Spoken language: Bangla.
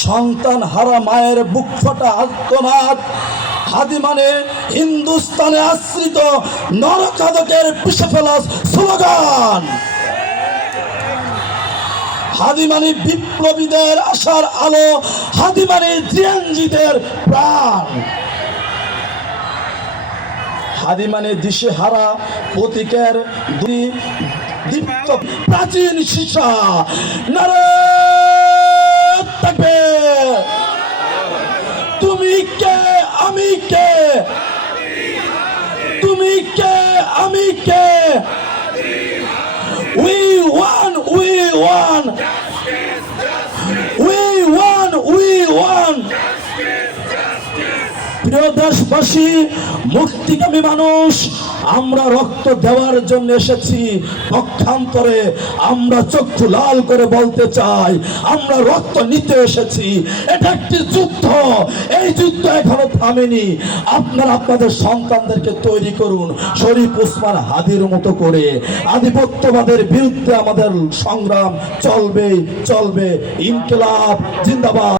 সন্তান হারা মায়ের বুক ফাটা আর্তনাদ। হাদি মানে হিন্দুস্তানে আশ্রিত নরকাদকের পিষে ফেলা স্লোগান। হাদি মানে বিপ্লবীদের আশার আলো, হাদি মানে জিয়ানজিদের প্রাণ, হাদি মানে দিশেহারা প্রতীকের দীপ্ত প্রাচীন শিশা। নারে তাকবীর! তুমি কে আমি কে, তুমি কে আমি কে, we won, we won, we won, we won। প্রিয় দেশবাসী, মুক্তিকামী মানুষ, আমরা রক্ত দেওয়ার জন্য এসেছি। পক্ষান্তরে আমরা চক্ষু লাল করে বলতে চাই, আমরা রক্ত নিতে এসেছি। এটা একটি যুদ্ধ, এই যুদ্ধ এখনো থামেনি। আপনারা আপনাদের সন্তানদেরকে তৈরি করুন শরীফ ওসমান হাদির মতো করে। আধিপত্যবাদের বিরুদ্ধে আমাদের সংগ্রাম চলবে চলবে। ইনকিলাব জিন্দাবাদ।